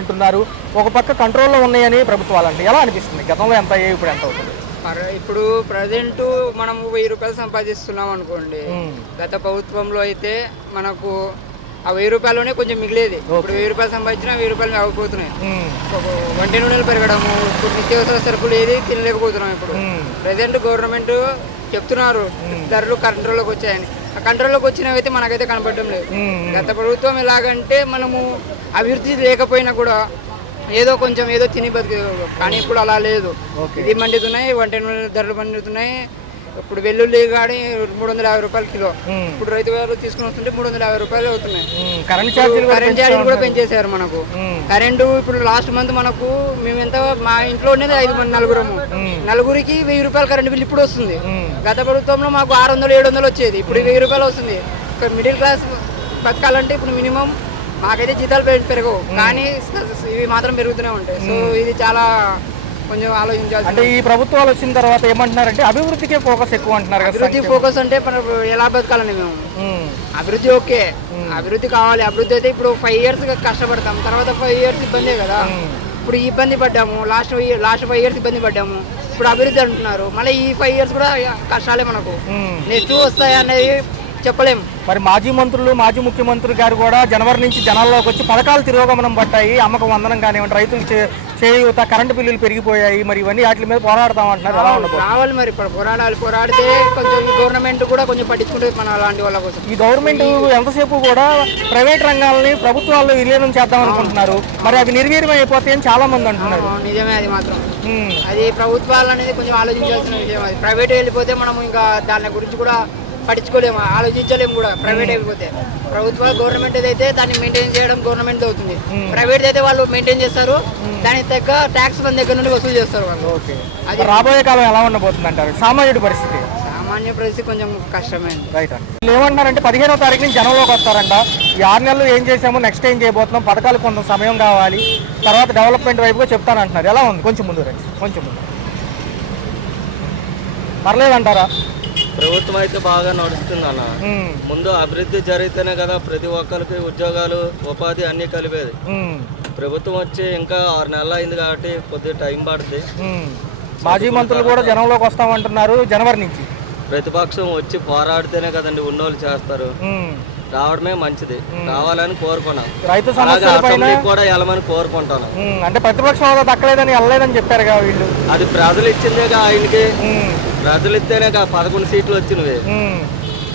అంటున్నారు. ఒక పక్క కంట్రోల్‌లో ఉన్నాయని ప్రభుత్వాలంటే ఎలా అనిపిస్తుంది? గతంలో ఎంత అయ్యాయి? ఇప్పుడు ఎంత అవుతుంది? ఇప్పుడు ప్రజెంట్ మనం 1000 రూపాయలు సంపాదిస్తున్నాం అనుకోండి. గత ప్రభుత్వంలో అయితే మనకు ఆ 1000 రూపాయల్లోనే కొంచెం మిగిలేది. ఇప్పుడు 1000 రూపాయలు సంపాదించినా 1000 రూపాయలు అవ్వకపోతున్నాయి. వంట నూనెలు పెరగడము, ఇప్పుడు నిత్యావసర సరుకులు ఏది తినలేకపోతున్నాం. ఇప్పుడు ప్రజెంట్ గవర్నమెంట్ చెప్తున్నారు ధరలు కంట్రోల్లోకి వచ్చాయని. ఆ కంట్రోల్లోకి వచ్చినవైతే మనకైతే కనపడడం లేదు. గత ప్రభుత్వం ఎలాగంటే మనము అభివృద్ధి లేకపోయినా కూడా ఏదో కొంచెం ఏదో తిని బతికే, కానీ ఇప్పుడు అలా లేదు. ఇది మండుతున్నాయి, వంట నూనె ధరలు మండుతున్నాయి. ఇప్పుడు వెల్లుల్లి గాడి 350 రూపాయలు కిలో. ఇప్పుడు రైతు వారు తీసుకుని వస్తుంటే 350 రూపాయలు అవుతున్నాయి. కరెంట్ ఛార్జీలు కూడా పెంచేశారు మనకు. కరెంటు ఇప్పుడు లాస్ట్ మంత్ మనకు మేము ఎంత మా ఇంట్లో ఉండేది 5 మంది నలుగురికి 1000 రూపాయలు కరెంట్ బిల్ ఇప్పుడు వస్తుంది. గత ప్రభుత్వంలో మాకు 600, 700 వచ్చేది. ఇప్పుడు 1000 రూపాయలు వస్తుంది. మిడిల్ క్లాస్ బతకాలంటే ఇప్పుడు మినిమం మాకైతే జీతాలు పెరగవు, కానీ ఇవి మాత్రం పెరుగుతూనే ఉంటాయి. సో ఇది చాలా కొంచెం ఆలోచించాలి. అంటే ఈ ప్రభుత్వాలు వచ్చిన తర్వాత ఏమంటున్నారంటే అభివృద్ధికే ఫోకస్ ఎక్కువ అంటున్నారు. అభివృద్ధి ఫోకస్ అంటే ఎలా బతకాలని మేము అభివృద్ధి ఓకే, అభివృద్ధి కావాలి. అభివృద్ధి అయితే ఇప్పుడు 5 years కష్టపడతాం, తర్వాత 5 years ఇబ్బందే కదా. ఇప్పుడు ఇబ్బంది పడ్డాము, లాస్ట్ 5 years ఇబ్బంది పడ్డాము. ఇప్పుడు అభివృద్ధి అంటున్నారు, మళ్ళీ ఈ 5 years కూడా కష్టాలే మనకు. నెక్స్ట్ వస్తాయి అనేది చెప్పలేము. మరి మాజీ మంత్రులు, మాజీ ముఖ్యమంత్రి గారు కూడా జనవరి నుంచి జనాల్లోకి వచ్చి పథకాలు తిరోగమనం పట్టాయి. అమ్మకం వందనం కానివ్వండి, రైతులు చేయూత, కరెంటు బిల్లులు పెరిగిపోయాయి, మరి ఇవన్నీ వాటి మీద పోరాడతామంటున్నారు. ఎలా ఉండదు? రావాలి మరి ఇప్పుడు పోరాడితే కొంచెం గవర్నమెంట్ కూడా కొంచెం పట్టించుకుంటుంది మన అలాంటి వాళ్ళ కోసం. ఈ గవర్నమెంట్ ఎంతసేపు కూడా ప్రైవేట్ రంగాలని ప్రభుత్వాల్లో విలీనం చేద్దాం అనుకుంటున్నారు. మరి అవి నిర్వీర్యం అయిపోతాయని చాలా మంది అంటున్నారు. నిజమే, అది మాత్రం అది ప్రభుత్వాలు అనేది కొంచెం ఆలోచించాల్సిన విషయం. అది ప్రైవేట్ వెళ్ళిపోతే మనం ఇంకా దాని గురించి కూడా పట్టించుకోలేము, ఆలోచించలేము కూడా. ప్రైవేట్ అయిపోతే ప్రభుత్వ గవర్నమెంట్ అయితే దాన్ని మెయింటైన్ చేయడం గవర్నమెంట్ అవుతుంది. ప్రైవేట్ అయితే వాళ్ళు మెయింటైన్ చేస్తారు, దానికి తగ్గ ట్యాక్స్ మన దగ్గర నుండి వసూలు చేస్తారు వాళ్ళు. అది రాబోయే కాలం ఎలా ఉండబోతుంది అంటారు? సామాన్యుడి పరిస్థితి కొంచెం కష్టమే. రైట్ అండి. వీళ్ళు ఏమంటారంటే 15వ తారీఖు నుంచి జనంలోకి వస్తారంట. ఈ 6 నెలలు ఏం చేసాము, నెక్స్ట్ ఏం చేయబోతున్నాం, పథకాలు కొంత సమయం కావాలి, తర్వాత డెవలప్మెంట్ వైపుగా చెప్తానంటున్నారు. ఎలా ఉంది? కొంచెం ముందు రండి, కొంచెం ముందు. పర్లేదంటారా? ప్రభుత్వం అయితే బాగా నడుస్తుంది అన్న. ముందు అభివృద్ధి జరిగితేనే కదా ప్రతి ఒక్కరికి ఉద్యోగాలు, ఉపాధి అన్ని కలిపేది. ప్రభుత్వం వచ్చి ఇంకా 6 నెలలు అయింది కాబట్టి కొద్దిగా టైం పడుతుంది. మాజీ మంత్రులు కూడా జనంలోకి వస్తామంటున్నారు జనవరి నుంచి. ప్రతిపక్షం వచ్చి పోరాడితేనే కదండి ఉన్నోళ్ళు చేస్తారు. రావడమే మంచిది, రావాలని కోరుకున్నాం. రైతు సమస్యలపైన కూడా వెళ్ళమని కోరుకుంటాను. అంటే ప్రతిపక్ష హోదా దక్కలేదని వెళ్ళలేదని చెప్పారు కదా వీళ్ళు. అది ప్రజలు ఇచ్చిందేగా ఆయనకి, ప్రజలు ఇస్తేనే 11 సీట్లు వచ్చినవి.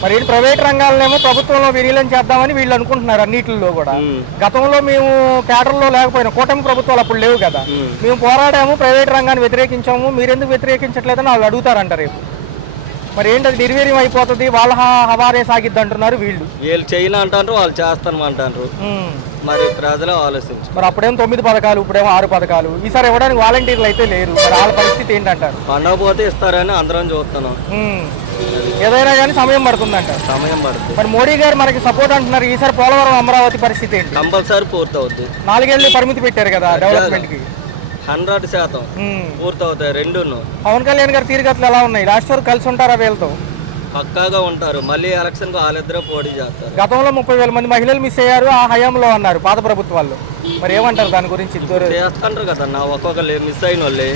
మరి ప్రైవేట్ రంగాలనేమో ప్రభుత్వంలో విలీనం చేద్దామని వీళ్ళు అనుకుంటున్నారు అన్నిటిలో కూడా. గతంలో మేము కేడర్లో లేకపోయినా కూటమి ప్రభుత్వాలు అప్పుడు లేవు కదా, మేము పోరాడాము, ప్రైవేట్ రంగాన్ని వ్యతిరేకించాము, మీరెందుకు వ్యతిరేకించట్లేదని వాళ్ళు అడుగుతారంట రేపు. మరి ఏంటి, అది నిర్వీర్యం అయిపోతుంది, వాళ్ళ హవారే సాగిద్ది అంటున్నారు వీళ్ళు. వీళ్ళు చేయను అంటారు, వాళ్ళు చేస్తాను అంటారు. మరి ప్రజలు ఆలోచించు. మరి అప్పుడేమో 9 పథకాలు, ఇప్పుడేమో 6 పథకాలు. ఈసారి ఇవ్వడానికి వాలంటీర్లు అయితే లేరు. మరి వాళ్ళ పరిస్థితి ఏంటంటారు? పండగ పోతే ఇస్తారని అందరం చూస్తున్నాం. ఏదైనా కానీ సమయం పడుతుందంట. సమయం పడుతుంది. మరి మోడీ గారు మనకి సపోర్ట్ అంటున్నారు. ఈసారి పోలవరం అమరావతి పరిస్థితి ఏంటి? కంపల్సరీ పూర్తవుద్ది. 4 ఏళ్ళు పరిమితి పెట్టారు కదా డెవలప్మెంట్ కి. 100% పూర్తవుతాయి రెండును. పవన్ కళ్యాణ్ గారు తీరుగతులు ఎలా ఉన్నాయి? లాస్ట్ వరకు కలిసి ఉంటారా వీళ్ళతో? పక్కాగా ఉంటారు. మళ్ళీ ఎలక్షన్ కు వాళ్ళిద్దరూ పోటీ చేస్తారు. గతంలో 30,000 మంది మహిళలు మిస్ అయ్యారు ఆ హయాంలో అన్నారు పాత ప్రభుత్వాల్లో. మరి ఏమంటారు దాని గురించి? చేస్తుంటారు కదా నా ఒక్కొక్కరు మిస్ అయిన వాళ్ళే.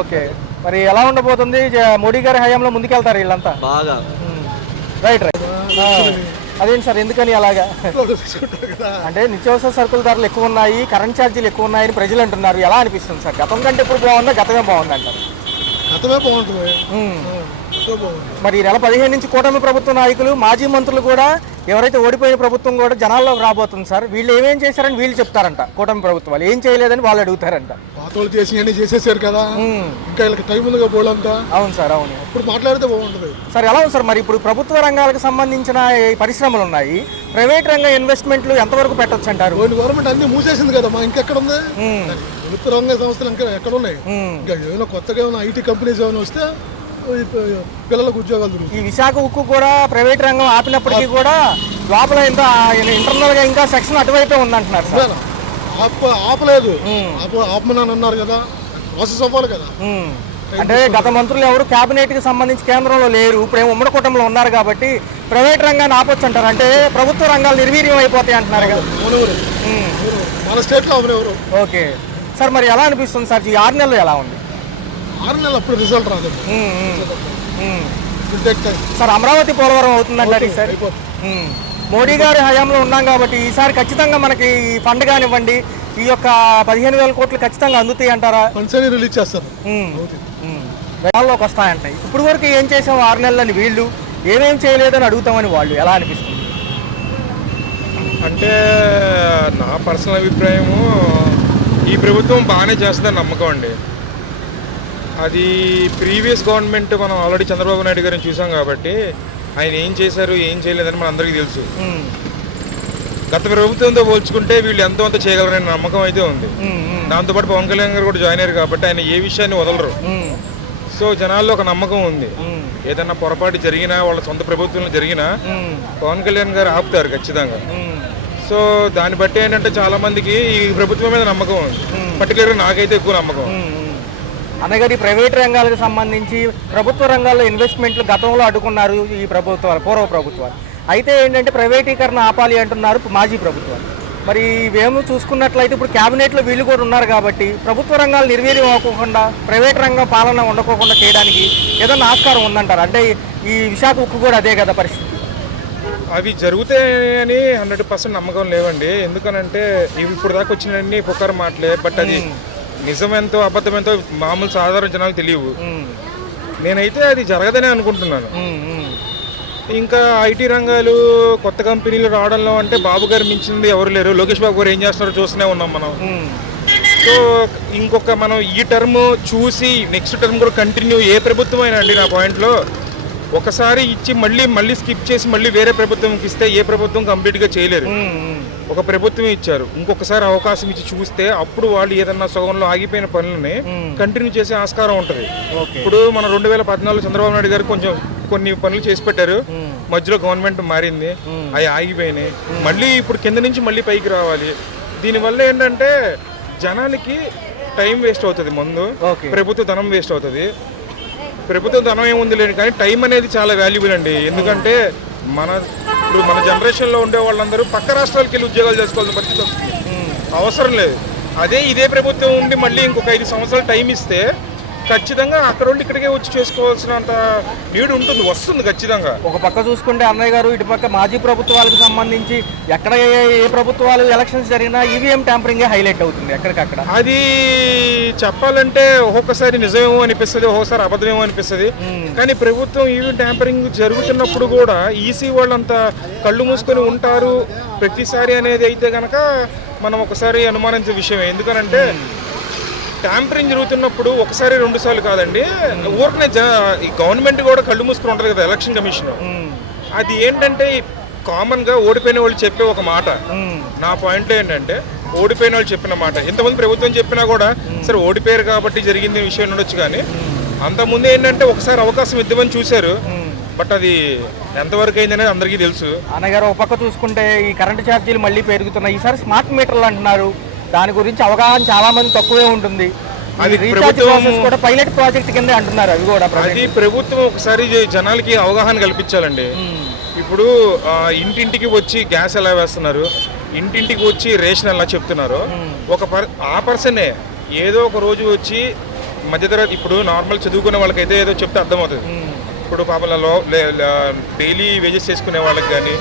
ఓకే, మరి ఎలా ఉండబోతుంది? మోడీ గారి హయాంలో ముందుకెళ్తారు వీళ్ళంతా బాగా. Right right. అదేంటి సార్, ఎందుకని అలాగా? అంటే నిత్యావసర సరుకుల ధరలు ఎక్కువ ఉన్నాయి, కరెంట్ ఛార్జీలు ఎక్కువ ఉన్నాయని ప్రజలు అంటున్నారు. ఎలా అనిపిస్తుంది సార్? గతం కంటే ఇప్పుడు బాగుందా, గతమే బాగుంది అంటారు? గతమే బాగుంటుంది. మరి ఈ నెల 15 నుంచి కూటమి ప్రభుత్వ నాయకులు, మాజీ మంత్రులు కూడా, ఎవరైతే ఓడిపోయిన ప్రభుత్వం కూడా జనాల్లోకి రాబోతుంది సార్. వీళ్ళు ఏమేం చేశారని వీళ్ళు చెప్తారంట, కూటమి ప్రభుత్వాలు ఏం చేయలేదని వాళ్ళు అడుగుతారంట. పాతోళ్ళు చేసేసారు కదా, ఇంకా వీళ్ళకి టైం ఉందిగా బోలంతా. అవును సార్, అవును. ఇప్పుడు మాట్లాడితే బాగుంటుంది సార్. ఎలా ఉంది సార్ మరి ఇప్పుడు ప్రభుత్వ రంగాలకు సంబంధించిన పరిశ్రమలు ఉన్నాయి, ప్రైవేట్ రంగ ఇన్వెస్ట్మెంట్లు ఎంతవరకు పెట్టచ్చు అంటారు? గవర్నమెంట్ అన్ని మూసేసింది కదా, మా ఇంకెక్కడ ఉంది? ప్రభుత్వ రంగ సంస్థలు ఇంకా ఎక్కడ ఉన్నాయి? ఇంకా ఏమైనా కొత్తగా ఏమైనా ఐటీ కంపెనీస్ ఏమైనా వస్తే పిల్లలకు ఉద్యోగాలు. ఈ విశాఖ ఉక్కు కూడా ప్రైవేట్ రంగం ఆపినప్పటికీ కూడా లోపల ఇంటర్నల్ గా ఇంకా సెక్షన్ అటువైపే ఉందంటున్నారు సార్. ఆపలేదు, ఆపమని అన్నారు కదా, ప్రాసెస్ అవ్వాలి కదా. అంటే గత మంత్రులు ఎవరు కేబినెట్ కి సంబంధించి కేంద్రంలో లేరు, ఇప్పుడేమో ఉమ్మడి కూటమిలో ఉన్నారు కాబట్టి ప్రైవేట్ రంగాన్ని ఆపొచ్చు అంటారు. అంటే ప్రభుత్వ రంగాలు నిర్వీర్యం అయిపోతాయి అంటున్నారు కదా. మన స్టేట్లో ఎవరు. ఓకే సార్, మరి ఎలా అనిపిస్తుంది సార్ ఈ 6 నెలలు ఎలా ఉంది? 6 నెలలు అప్పుడు రిజల్ట్ రాదు సార్. అమరావతి పోలవరం అవుతుందంటారు ఈసారి? మోడీ గారి హయాంలో ఉన్నాం కాబట్టి ఈసారి ఖచ్చితంగా మనకి ఈ ఫండ్ కానివ్వండి, ఈ యొక్క 15,000 కోట్లు ఖచ్చితంగా అందుతాయి అంటారా? ఫండ్స్ అని రిలీజ్ చేస్తారు, వేళల్లోకి వస్తాయంటాయి. ఇప్పుడు వరకు ఏం చేసాం 6 నెలలని వీళ్ళు, ఏమేం చేయలేదని అడుగుతామని వాళ్ళు, ఎలా అనిపిస్తుంది? అంటే నా పర్సనల్ అభిప్రాయము, ఈ ప్రభుత్వం బాగానే చేస్తుందని నమ్మకం అండి. అది ప్రీవియస్ గవర్నమెంట్ మనం ఆల్రెడీ చంద్రబాబు నాయుడు గారిని చూసాం కాబట్టి ఆయన ఏం చేశారు ఏం చేయలేదని మన అందరికీ తెలుసు. గత ప్రభుత్వంతో పోల్చుకుంటే వీళ్ళు ఎంతో అంత చేయగలరనే నమ్మకం అయితే ఉంది. దాంతోపాటు పవన్ కళ్యాణ్ గారు కూడా జాయిన్ అయ్యారు కాబట్టి ఆయన ఏ విషయాన్ని వదలరు. సో జనాల్లో ఒక నమ్మకం ఉంది, ఏదన్నా పొరపాటు జరిగినా వాళ్ళ సొంత ప్రభుత్వంలో జరిగినా పవన్ కళ్యాణ్ గారు ఆపుతారు ఖచ్చితంగా. సో దాన్ని బట్టి ఏంటంటే చాలా మందికి ఈ ప్రభుత్వం మీద నమ్మకం ఉంది, పర్టికులర్గా నాకైతే ఎక్కువ నమ్మకం. అనగారి ప్రైవేట్ రంగాలకు సంబంధించి ప్రభుత్వ రంగాల్లో ఇన్వెస్ట్మెంట్లు గతంలో అడ్డుకున్నారు ఈ ప్రభుత్వాలు, పూర్వ ప్రభుత్వాలు. అయితే ఏంటంటే ప్రైవేటీకరణ ఆపాలి అంటున్నారు మాజీ ప్రభుత్వాలు. మరి ఇవేమో చూసుకున్నట్లయితే ఇప్పుడు క్యాబినెట్లో వీళ్ళు కూడా ఉన్నారు కాబట్టి ప్రభుత్వ రంగాలు నిర్వీర్యం అవ్వకుండా ప్రైవేట్ రంగం పాలన ఉండకోకుండా చేయడానికి ఏదన్నా ఆస్కారం ఉందంటారు? అంటే ఈ విశాఖ ఉక్కు కూడా అదే కదా పరిస్థితి. అవి జరుగుతాయని 100% నమ్మకం లేవండి. ఎందుకనంటే ఇవి ఇప్పుడు దాకా వచ్చినన్ని పుకారు మాటలే, బట్ అది నిజమెంతో అబద్ధమెంతో మామూలు సాధారణ జనాలకు తెలియవు. నేనైతే అది జరగదని అనుకుంటున్నాను. ఇంకా ఐటీ రంగాలు కొత్త కంపెనీలు రావడంలో అంటే బాబు గారు మించింది ఎవరు లేరు. లోకేష్ బాబు గారు ఏం చేస్తున్నారో చూస్తూనే ఉన్నాం మనం. సో ఇంకొక మనం ఈ టర్మ్ చూసి నెక్స్ట్ టర్మ్ కూడా కంటిన్యూ, ఏ ప్రభుత్వం అయినా అండి నా పాయింట్లో ఒకసారి ఇచ్చి మళ్ళీ స్కిప్ చేసి మళ్ళీ వేరే ప్రభుత్వంకి ఇస్తే ఏ ప్రభుత్వం కంప్లీట్గా చేయలేరు. ఒక ప్రభుత్వం ఇచ్చారు, ఇంకొకసారి అవకాశం ఇచ్చి చూస్తే అప్పుడు వాళ్ళు ఏదన్నా సగంలో ఆగిపోయిన పనులని కంటిన్యూ చేసే ఆస్కారం ఉంటుంది. ఇప్పుడు మన 2014 చంద్రబాబు నాయుడు గారు కొన్ని పనులు చేసి పెట్టారు, మధ్యలో గవర్నమెంట్ మారింది, అవి ఆగిపోయినాయి. మళ్ళీ ఇప్పుడు కింద నుంచి మళ్ళీ పైకి రావాలి. దీనివల్ల ఏంటంటే జనానికి టైం వేస్ట్ అవుతుంది, ముందు ప్రభుత్వ ధనం వేస్ట్ అవుతుంది. ప్రభుత్వ ధనం ఏముంది లేని కానీ టైం అనేది చాలా వాల్యుబుల్ అండి. ఎందుకంటే ఇప్పుడు మన జనరేషన్లో ఉండే వాళ్ళందరూ పక్క రాష్ట్రాలకు వెళ్ళి ఉద్యోగాలు చేసుకోవాల్సిన పరిస్థితి వస్తుంది, అవసరం లేదు. ఇదే ప్రభుత్వం ఉండి మళ్ళీ ఇంకొక 5 సంవత్సరాలు టైం ఇస్తే ఖచ్చితంగా అక్కడ ఉండి ఇక్కడికే వచ్చి చేసుకోవాల్సినంత నీడు ఉంటుంది, వస్తుంది ఖచ్చితంగా. ఒక పక్క చూసుకుంటే అన్నయ్య గారు, ఇటు పక్క మాజీ ప్రభుత్వాలకు సంబంధించి ఎక్కడ ఏ ప్రభుత్వాలు ఎలక్షన్స్ జరిగినా ఈవీఎం ట్యాంపరింగే హైలైట్ అవుతుంది ఎక్కడికక్కడ. అది చెప్పాలంటే ఒక్కొక్కసారి నిజమేమో అనిపిస్తుంది, ఒక్కొక్కసారి అబద్ధమేమో అనిపిస్తుంది. కానీ ప్రభుత్వం ఈవీఎం ట్యాంపరింగ్ జరుగుతున్నప్పుడు కూడా ఈసీ వాళ్ళంతా కళ్ళు మూసుకొని ఉంటారు ప్రతిసారి అనేది అయితే కనుక మనం ఒకసారి అనుమానించే విషయమే. ఎందుకనంటే ట్యాంపరింగ్ జరుగుతున్నప్పుడు ఒకసారి 2 సార్లు కాదండి, ఊరికనే ఈ గవర్నమెంట్ కూడా కళ్ళు మూసుకుని ఉంటుంది కదా ఎలక్షన్ కమిషన్. అది ఏంటంటే కామన్గా ఓడిపోయిన వాళ్ళు చెప్పే ఒక మాట. నా పాయింట్లో ఏంటంటే ఓడిపోయిన వాళ్ళు చెప్పిన మాట ఇంతమంది ప్రభుత్వం చెప్పినా కూడా సరే ఓడిపోయారు కాబట్టి జరిగింది విషయం ఉండొచ్చు, కానీ అంతకుముందు ఏంటంటే ఒకసారి అవకాశం ఇద్దామని చూశారు, బట్ అది ఎంతవరకు అయింది అనేది అందరికీ తెలుసు. అన్నగారు ఒక పక్క చూసుకుంటే ఈ కరెంటు ఛార్జీలు మళ్ళీ పెరుగుతున్నాయి, ఈసారి స్మార్ట్ మీటర్లు అంటున్నారు, దాని గురించి అవగాహన చాలా మంది తక్కువే ఉంటుంది. అది కూడా పైలట్ ప్రాజెక్ట్ కింద అంటున్నారు, అవి కూడా అది ప్రభుత్వం ఒకసారి జనాలకి అవగాహన కల్పించాలండి. ఇప్పుడు ఇంటింటికి వచ్చి గ్యాస్ ఎలా వేస్తున్నారు, ఇంటింటికి వచ్చి రేషన్ ఎలా చెప్తున్నారు, ఆ పర్సనే ఏదో ఒక రోజు వచ్చి మధ్యతరగతి, ఇప్పుడు నార్మల్ చదువుకునే వాళ్ళకైతే ఏదో చెప్తే అర్థమవుతుంది. ఇప్పుడు పాపలలో డైలీ వేజెస్ చేసుకునే వాళ్ళకి కానీ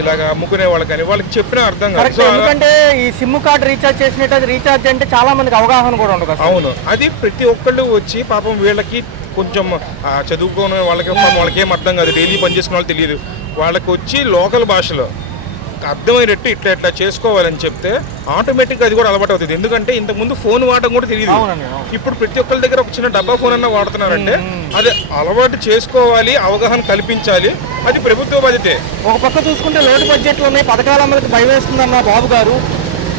ఇలాగా అమ్ముకునే వాళ్ళకి కానీ వాళ్ళకి చెప్పినా అర్థం కాదు. ఎందుకంటే ఈ సిమ్ కార్డు రీఛార్జ్ చేసినట్టు అది రీఛార్జ్ అంటే చాలా మందికి అవగాహన కూడా ఉండదు. అవును, అది ప్రతి ఒక్కళ్ళు వచ్చి పాపం వీళ్ళకి కొంచెం చదువుకునే వాళ్ళకి ఏం అర్థం కాదు, డైలీ పనిచేసుకునే వాళ్ళు తెలియదు, వాళ్ళకి వచ్చి లోకల్ భాషలో అర్థమైనట్టు ఇట్లా చేసుకోవాలని చెప్తే ఆటోమేటిక్గా అది కూడా అలవాటు అవుతుంది. ఎందుకంటే ఇంతకుముందు ఫోన్ వాడడం కూడా తెలియదు, ఇప్పుడు ప్రతి ఒక్కరి దగ్గర ఒక చిన్న డబ్బా ఫోన్ అన్న వాడుతున్నారంటే అది అలవాటు చేసుకోవాలి, అవగాహన కల్పించాలి, అది ప్రభుత్వ బాధ్యతే. ఒక పక్క చూసుకుంటే లోటు బడ్జెట్లు ఉన్నాయి, పథకాల అమలుకి భయం వేస్తుందన్న బాబు గారు,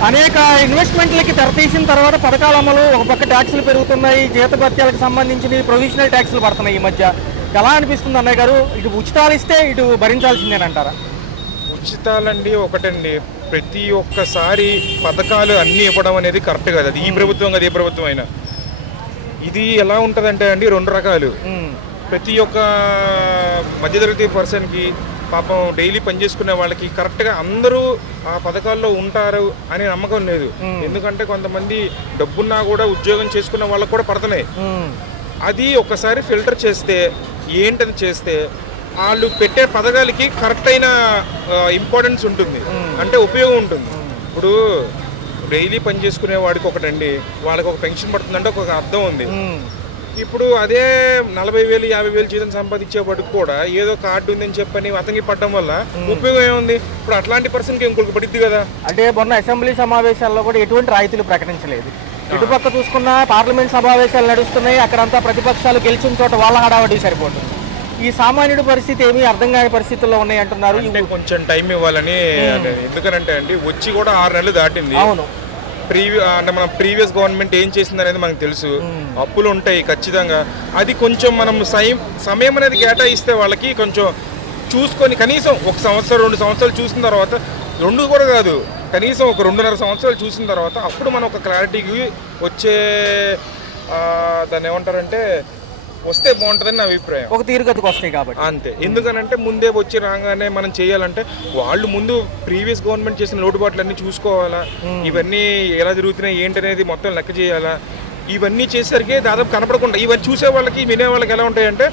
అనేక ఇన్వెస్ట్మెంట్లకి తెరతీసిన తర్వాత పథకాల అమలు, ఒక పక్క ట్యాక్సులు పెరుగుతున్నాయి, జీతభత్యాలకు సంబంధించి ప్రొవిజనల్ ట్యాక్సులు పడుతున్నాయి ఈ మధ్య. ఎలా అనిపిస్తుంది అన్నయ్య గారు? ఇటు ఉచితాలు ఇస్తే ఇటు భరించాల్సిందేనంటారా? ఉచితాలండి ఒకటండి, ప్రతి ఒక్కసారి పథకాలు అన్నీ ఇవ్వడం అనేది కరెక్ట్ కాదు. అది ఈ ప్రభుత్వం కదా, ఏ ప్రభుత్వం అయినా. ఇది ఎలా ఉంటుందంటే అండి 2 రకాలు. ప్రతి ఒక్క మధ్యతరగతి పర్సన్కి పాపం డైలీ పనిచేసుకునే వాళ్ళకి కరెక్ట్గా అందరూ ఆ పథకాల్లో ఉంటారు అనే నమ్మకం లేదు. ఎందుకంటే కొంతమంది డబ్బున్నా కూడా ఉద్యోగం చేసుకునే వాళ్ళకి కూడా పడుతున్నాయి. అది ఒకసారి ఫిల్టర్ చేస్తే ఏంటని చేస్తే వాళ్ళు పెట్టే పథకాలకి కరెక్ట్ అయిన ఇంపార్టెన్స్ ఉంటుంది, అంటే ఉపయోగం ఉంటుంది. ఇప్పుడు డైలీ పని చేసుకునే వాడికి ఒకటండి, వాళ్ళకి ఒక పెన్షన్ పడుతుందంటే ఒక అర్థం ఉంది. ఇప్పుడు అదే 40,000 50,000 జీతం సంపాదించేవాడికి కూడా ఏదో కార్డు ఉందని చెప్పని అతనికి పడడం వల్ల ఉపయోగం ఏముంది? ఇప్పుడు అట్లాంటి పర్సన్కి ఇంకొకటి పడిద్ది కదా. అంటే మొన్న అసెంబ్లీ సమావేశాల్లో కూడా ఎటువంటి రాయితీలు ప్రకటించలేదు. ఇటుపక్క చూసుకున్న పార్లమెంట్ సమావేశాలు నడుస్తున్నాయి, అక్కడంతా ప్రతిపక్షాలు గెలిచిన చోట వాళ్ళ హడావడి సరిపోతుంది. ఈ సామాన్యుడి పరిస్థితి ఏమీ అర్థం కాని పరిస్థితుల్లో ఉన్నాయి అంటున్నారు. అంటే కొంచెం టైం ఇవ్వాలని, ఎందుకనంటే అండి వచ్చి కూడా 6 నెలలు దాటింది. అవును, అంటే మన ప్రీవియస్ గవర్నమెంట్ ఏం చేసింది అనేది మనకు తెలుసు. అప్పులు ఉంటాయి ఖచ్చితంగా. అది కొంచెం మనం సమయం అనేది కేటాయిస్తే వాళ్ళకి కొంచెం చూసుకొని కనీసం 1 సంవత్సరం 2 సంవత్సరాలు చూసిన తర్వాత, 2 కూడా కాదు కనీసం ఒక 2.5 సంవత్సరాలు చూసిన తర్వాత అప్పుడు మనం ఒక క్లారిటీకి వచ్చే దాన్ని ఏమంటారంటే వస్తే బాగుంటుందని నా అభిప్రాయం. ఒక తీరుగతికి వస్తాయి కాబట్టి అంతే. ఎందుకనంటే ముందే వచ్చి రాగానే మనం చేయాలంటే వాళ్ళు ముందు ప్రీవియస్ గవర్నమెంట్ చేసిన లోటుబాట్లన్నీ చూసుకోవాలా, ఇవన్నీ ఎలా జరుగుతున్నాయి ఏంటనేది మొత్తం లెక్క చేయాలా. ఇవన్నీ చేసరికి దాదాపు కనపడకుండా ఇవన్నీ చూసే వాళ్ళకి వినే వాళ్ళకి ఎలా ఉంటాయంటే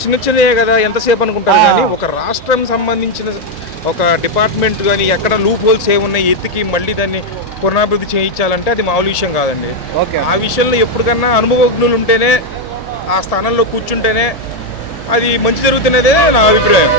చిన్న చిన్నయే కదా ఎంతసేపు అనుకుంటారు. కానీ ఒక రాష్ట్రం సంబంధించిన ఒక డిపార్ట్మెంట్ కానీ ఎక్కడ లూప్ హోల్స్ ఏమున్నాయి ఎత్తికి మళ్ళీ దాన్ని పునరాభివృద్ధి చేయించాలంటే అది మామూలు విషయం కాదండి. ఆ విషయంలో ఎప్పటికన్నా అనుభవజ్ఞులు ఉంటేనే, ఆ స్థానంలో కూర్చుంటేనే అది మంచి జరుగుతున్నదే నా అభిప్రాయం.